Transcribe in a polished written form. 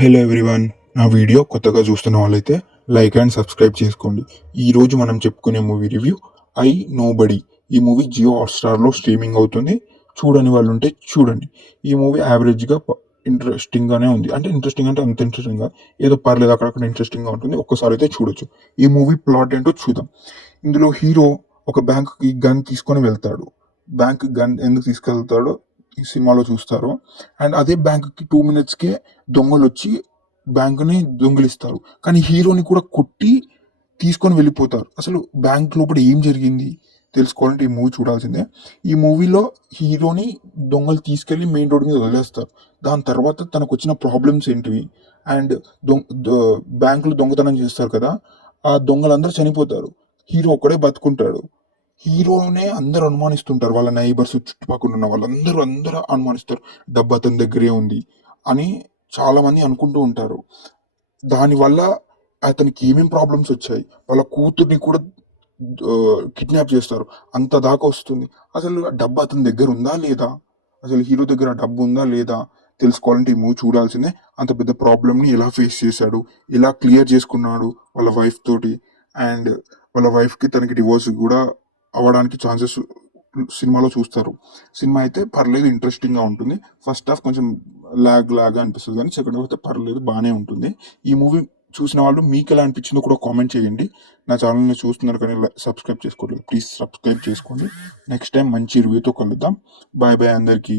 Hello everyone. నా video కొత్తగా చూస్తున్న వాళ్ళైతే లైక్ అండ్ సబ్స్క్రైబ్ చేసుకోండి. ఈరోజు మనం చెప్పుకునే మూవీ రివ్యూ నోబడి. ఈ మూవీ జియో హాట్‌స్టార్‌లో స్ట్రీమింగ్ అవుతుంది. చూడని వాళ్ళు ఉంటే చూడండి. ఈ మూవీ యావరేజ్‌గా ఇంట్రెస్టింగ్‌గానే ఉంది. అంటే ఇంట్రెస్టింగ్ అంటే అంత ఇంట్రెస్టింగ్‌గా ఏదో పర్లేదు అక్కడక్కడ ఇంట్రెస్టింగ్‌గా ఉంటుంది. ఒక్కసారి అయితే చూడొచ్చు. ఈ మూవీ ప్లాట్ ఏంటో చూద్దాం. ఇందులో హీరో ఒక బ్యాంక్‌కి గన్ తీసుకొని వెళ్తాడు. బ్యాంక్‌కి గన్ ఎందుకు తీసుకెళ్తాడో ఈ సినిమాలో చూస్తారు. అండ్ అదే బ్యాంక్‌కి 2 మినిట్స్‌కే దొంగలొచ్చి బ్యాంకుని దొంగిలిస్తారు. కానీ హీరోని కూడా కొట్టి తీసుకొని వెళ్ళిపోతారు. అసలు బ్యాంక్ లోపల ఏం జరిగింది తెలుసుకోవాలంటే ఈ మూవీ చూడాల్సిందే. ఈ మూవీలో హీరోని దొంగలు తీసుకెళ్ళి మెయిన్ రోడ్ మీద వదిలేస్తారు. దాని తర్వాత తనకొచ్చిన ప్రాబ్లమ్స్ ఏంటివి? అండ్ బ్యాంకులో దొంగతనం చేస్తారు కదా! ఆ దొంగలందరూ చనిపోతారు. హీరో ఒక్కడే బతుకుంటాడు. హీరోనే అందరూ అనుమానిస్తుంటారు. వాళ్ళ నైబర్స్ చుట్టుపక్కల ఉన్న అందరూ అనుమానిస్తారు. డబ్బు అతని దగ్గరే ఉంది అని చాలా మంది అనుకుంటూ ఉంటారు. దానివల్ల అతనికి ఏమేం ప్రాబ్లమ్స్ వచ్చాయి. వాళ్ళ కూతుర్ని కూడా కిడ్నాప్ చేస్తారు. అంత దాకా వస్తుంది. అసలు ఆ డబ్బు అతని దగ్గర ఉందా లేదా? అసలు హీరో దగ్గర ఆ డబ్బు ఉందా లేదా? తెలుసుకోవాలంటే ఈ మూవీ చూడాల్సిందే. అంత పెద్ద ప్రాబ్లమ్‌ని ఎలా ఫేస్ చేశాడు? ఎలా క్లియర్ చేసుకున్నాడు వాళ్ళ వైఫ్ తోటి? అండ్ వాళ్ళ వైఫ్‌కి తనకి డివోర్స్ గూడా అవ్వడానికి ఛాన్సెస్ సినిమాలో చూస్తారు. సినిమా అయితే పర్లేదు ఇంట్రెస్టింగ్‌గా ఉంటుంది. ఫస్ట్ హాఫ్ కొంచెం లాగ్‌గా అనిపిస్తది గానీ సెకండ్ హాఫ్ అయితే పర్లేదు బానే ఉంటుంది. ఈ మూవీ చూసిన వాళ్ళు మీకెలా అనిపించిందో కూడా కామెంట్ చేయండి. నా ఛానల్‌ని చూస్తున్నారు కానీ సబ్స్క్రైబ్ చేసుకోవట్లేదు. ప్లీజ్ సబ్స్క్రైబ్ చేసుకోండి. నెక్స్ట్ టైం మంచి రివ్యూతో కలుద్దాం. బాయ్ బాయ్ అందరికీ.